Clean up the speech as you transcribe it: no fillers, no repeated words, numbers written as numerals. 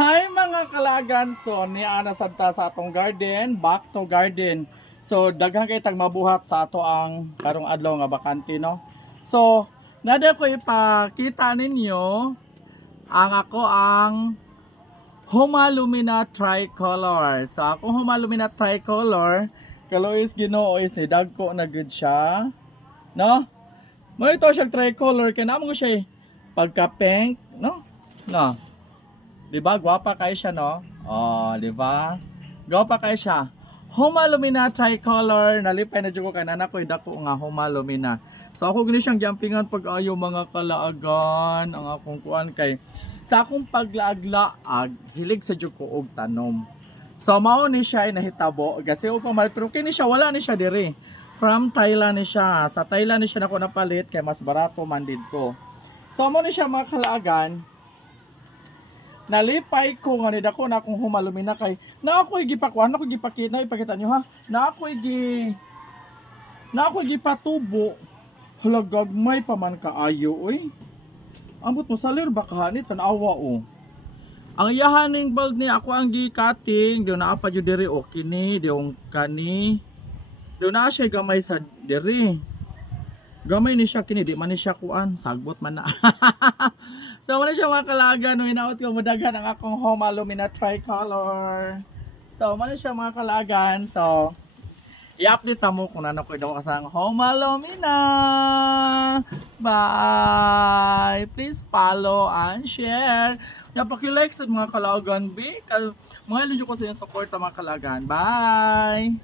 Hi mga kalagan, so niya na sadta sa atong garden, back to garden. So daghang kay tag mabuhat sa ato ang karong adlaw nga bakante no. So nada ko ipakita ninyo ang Humalumina tricolor. So akong Humalumina tricolor, kalois Ginoo is ni dagko na gud siya, no? Mo ito siya tricolor kay namo ko siya pagka pink, no? No. Di ba? Gwapa kayo siya, no? Oh, di ba? Gwapa kayo siya. Humalumina tricolor. Nalipay na dyan ko kanana ko. Dako nga Humalumina. So ako gani siyang jumpingan pag ayo mga kalaagan. Ang akong kuan kay sa akong paglaag-laag, hilig sa dyan ko og tanom. So mao ni siya ay nahitabo. Kasi ako mal pero kini siya wala ni siya diri. From Thailand ni siya. Sa Thailand ni siya nako napalit kay mas barato man didto. So mao ni siya mga kalaagan. Nalipay ko nga ni dako na akong Humalumina kay na ako gipakuan ako gipakita ipakita nyo ha na ako gipatubo hala gagmay pa man kaayo oy ambot mo salir baka ni tanawa o ang yahaning bald ni ako ang gi-cutting do na pa jud diri o kini diong kani do na siya gamay sa diri gamay ni siya kini di man ni siya kuan sagbot man na so wala siya mga kalagan no hinaot ko mudaghan ang akong Humalumina tricolor. So wala siya mga kalagan. So i-update mo kung ano ko daw kasang Humalumina. Bye. Please follow and share. Paki-like sa mga kalagan bi. Mga ilan ko sa yung support mga kalagan. Bye.